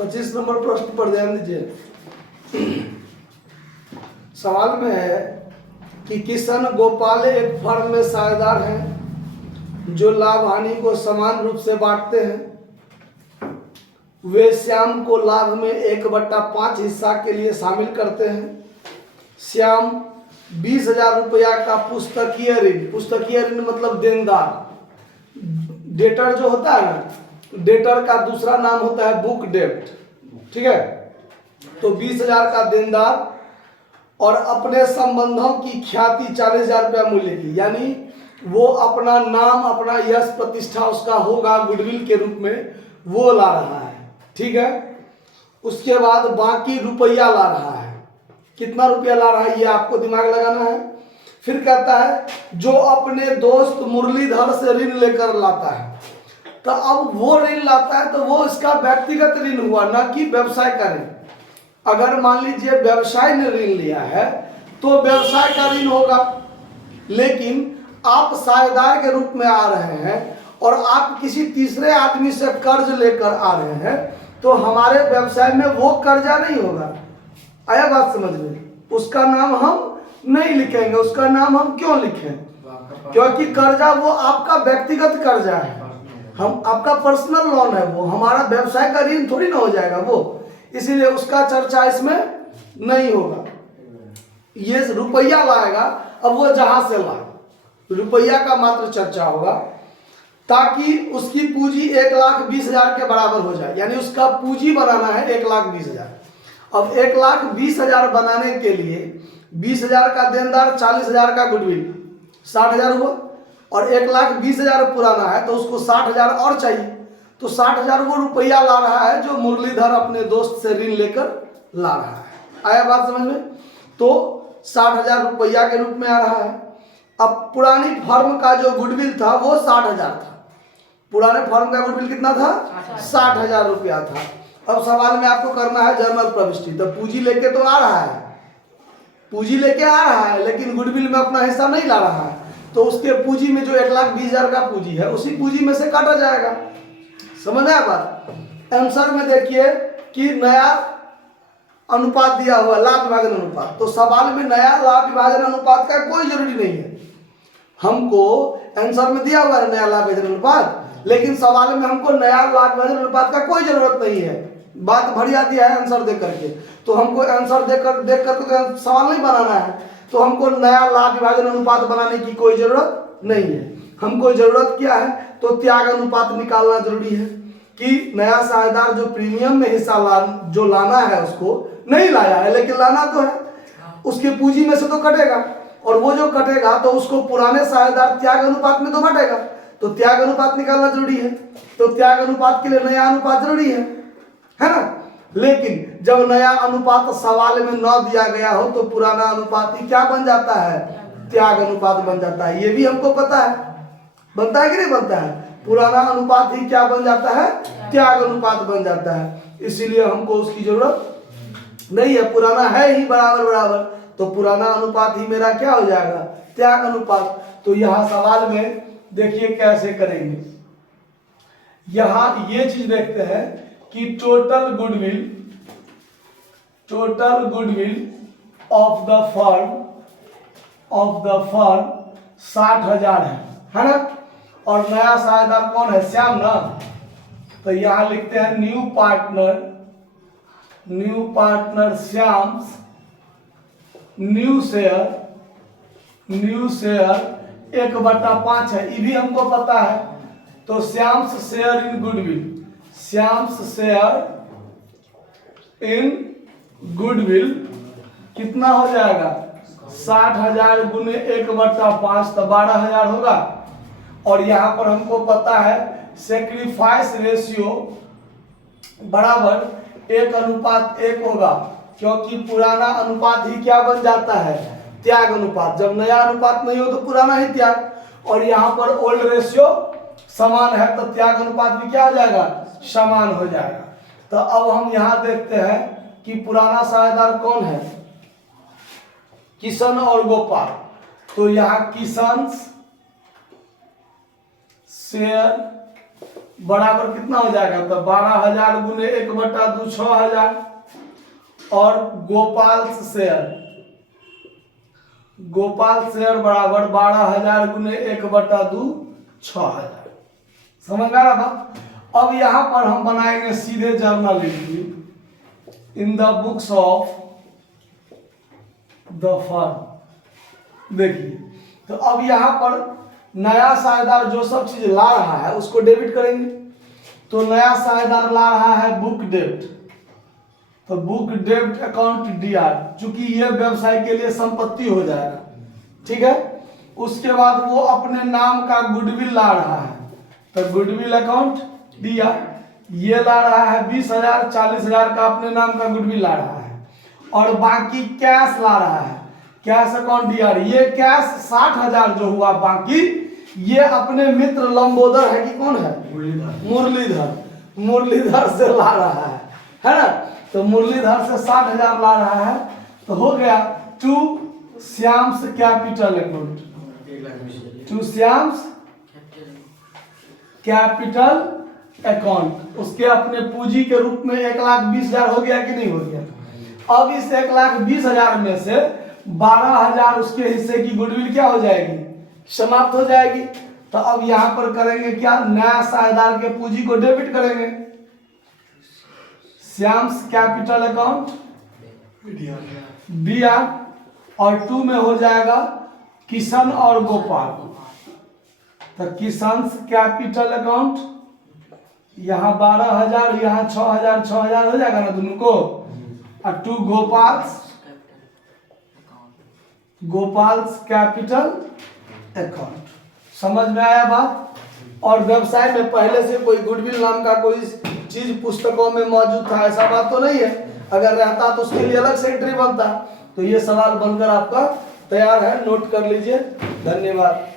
25 number प्रश्न पर ध्यान दीजिए। सवाल में है कि किशन गोपाल एक फर्म में साझेदार हैं जो लाभ हानि को समान रूप से बांटते हैं। वे श्याम को लाभ में 1/5 हिस्सा के लिए शामिल करते हैं। श्याम 20,000 रुपया का पुस्तकीय ऋण मतलब देनदार, डेटर जो होता है ना, डेटर का दूसरा नाम होता है बुक डेब्ट, ठीक है। तो 20,000 का देनदार और अपने संबंधों की ख्याति 40,000 रुपया मूल्य की, यानी वो अपना नाम, अपना यश प्रतिष्ठा उसका होगा गुडविल के रूप में, वो ला रहा है, ठीक है। उसके बाद बाकी रुपया ला रहा है। कितना रुपया ला रहा है ये आपको दिमाग लगाना है। फिर कहता है जो अपने दोस्त मुरलीधर से ऋण लेकर लाता है। तो अब वो ऋण लाता है तो वो इसका व्यक्तिगत ऋण हुआ, ना कि व्यवसाय का ऋण। अगर मान लीजिए व्यवसाय ने ऋण लिया है तो व्यवसाय का ऋण होगा, लेकिन आप साझेदार के रूप में आ रहे हैं और आप किसी तीसरे आदमी से कर्ज लेकर आ रहे हैं, तो हमारे व्यवसाय में वो कर्जा नहीं होगा। आया बात समझ में? उसका नाम हम नहीं लिखेंगे। उसका नाम हम क्यों लिखें? क्योंकि कर्जा वो आपका व्यक्तिगत कर्जा है, हम आपका पर्सनल लोन है, वो हमारा व्यवसाय का ऋण थोड़ी ना हो जाएगा वो, इसीलिए उसका चर्चा इसमें नहीं होगा। ये रुपया लाएगा, अब वो जहां से लाए रुपया का मात्र चर्चा होगा, ताकि उसकी पूंजी 1,20,000 के बराबर हो जाए। यानी उसका पूंजी बनाना है 1,20,000। अब 1,20,000 बनाने के लिए 20,000 का देनदार, 40,000 का गुडविल, 60,000 हुआ, और 1,20,000 पुराना है तो उसको 60,000 और चाहिए। तो 60,000 वो रुपया ला रहा है जो मुरलीधर अपने दोस्त से ऋण लेकर ला रहा है। आया बात समझ में? तो 60,000 रुपया के रूप में आ रहा है। अब पुरानी फर्म का जो गुडविल था वो 60,000 था। पुराने फर्म का गुडविल कितना था? 60,000 रुपया था। अब सवाल में आपको करना है जर्नल प्रविष्टि। तो पूंजी लेके तो आ रहा है, पूंजी लेके आ रहा है, लेकिन गुडविल में अपना हिस्सा नहीं ला रहा है। तो उसके पूंजी में जो 1,20,000 का पूंजी है उसी पूंजी में से काटा जाएगा। समझ में आया बात? आंसर में देखिए कि नया अनुपात दिया हुआ, लाभ विभाजन अनुपात। तो सवाल में नया लाभ विभाजन अनुपात का कोई जरूरी नहीं है। हमको आंसर में दिया हुआ है नया लाभ विभाजन अनुपात, लेकिन सवाल में हमको नया लाभ विभाजन अनुपात का कोई जरूरत नहीं है। बात बढ़िया दिया है आंसर दे करके, तो हमको आंसर देख करके तो सवाल नहीं बनाना है। तो हमको नया लाभ विभाजन अनुपात बनाने की कोई जरूरत नहीं है। हमको जरूरत क्या है? तो त्याग अनुपात निकालना जरूरी है कि नया साझेदार जो प्रीमियम में हिस्सा जो लाना है उसको नहीं लाया है, लेकिन लाना तो है, उसके पूंजी में से तो कटेगा, और वो जो कटेगा तो उसको पुराने साझेदार त्याग अनुपात में तो बटेगा। तो त्याग अनुपात निकालना जरूरी है। तो त्याग अनुपात के लिए नया अनुपात जरूरी है ना। लेकिन जब नया अनुपात सवाल में न दिया गया हो तो पुराना अनुपात ही क्या बन जाता है? त्याग अनुपात बन जाता है। ये भी हमको पता है, बनता है कि नहीं बनता है? पुराना अनुपात ही क्या बन जाता है? त्याग अनुपात बन जाता है। इसीलिए हमको उसकी जरूरत नहीं है, पुराना है ही बराबर बराबर, तो पुराना अनुपात ही मेरा क्या हो जाएगा? त्याग अनुपात। तो यहाँ सवाल में देखिए कैसे करेंगे। यहाँ ये चीज देखते हैं कि total goodwill of the firm 60,000 है ना। और नया साझेदार कौन है? श्याम ना। तो यहां लिखते हैं new partner Shyam, new share 1/5 है, ये भी हमको पता है। तो श्याम्स शेयर इन गुडविल कितना हो जाएगा? 60,000 गुने 1/5 तो 12,000 होगा। और यहाँ पर हमको पता है सेक्रीफाइस रेशियो बराबर 1:1 होगा, क्योंकि पुराना अनुपात ही क्या बन जाता है? त्याग अनुपात। जब नया अनुपात नहीं हो तो पुराना ही त्याग, और यहाँ पर ओल्ड रेशियो समान है तो त्याग अनुपात भी क्या हो जाएगा? समान हो जाएगा। तो अब हम यहाँ देखते हैं कि पुराना साझेदार कौन है? किशन और गोपाल। तो यहाँ किशन शेयर बराबर कितना हो जाएगा, तो 12,000 गुने 1/2 6,000। और गोपाल शेयर बराबर 12,000 गुने 1/2 6,000। समझ में आ रहा बात। अब यहां पर हम बनाएंगे सीधे journal entry in the books of the firm. देखिए, तो अब यहां पर नया साझेदार जो सब चीज ला रहा है उसको डेबिट करेंगे। तो नया साझेदार ला रहा है बुक डेब्ट, तो बुक डेब्ट अकाउंट डीआर, चूंकि ये व्यवसाय के लिए संपत्ति हो जाएगा, ठीक है। उसके बाद वो अपने नाम का गुडविल ला रहा है, तो गुडविल अकाउंट डीआर। ये ला रहा है 20,000 40,000 का अपने नाम का गुडविल ला रहा है। और बाकी कैश ला रहा है, कैश अकाउंट डीआर। ये कैश 60,000 जो हुआ बाकी, ये अपने मित्र लंबोदर है कि कौन है, मुरलीधर से ला रहा है ना। तो मुरलीधर से 60,000 ला रहा है, तो हो गया to Shyam's capital account, to Shyam's capital account. उसके अपने पूंजी के रूप में 1,20,000 हो गया कि नहीं हो गया। अब इस 1,20,000 में से 12,000 उसके हिस्से की गुडविल क्या हो जाएगी, समाप्त हो जाएगी। तो अब यहां पर करेंगे क्या, नया साझेदार के पूंजी को डेबिट करेंगे, श्याम्स कैपिटल अकाउंट डीआर। और 2 में हो जाएगा किशन और गोपाल, तो किशन कैपिटल अकाउंट, यहाँ 12,000 यहाँ 6,000 6,000 हो जाएगा ना दोनों को। और 2 गोपाल्स कैपिटल अकाउंट। समझ में आया बात। और व्यवसाय में पहले से कोई गुडविल नाम का कोई चीज पुस्तकों में मौजूद था, ऐसा बात तो नहीं है। अगर रहता तो उसके लिए अलग से एंट्री बनता। तो ये सवाल बनकर आपका तैयार है, नोट कर लीजिए। धन्यवाद।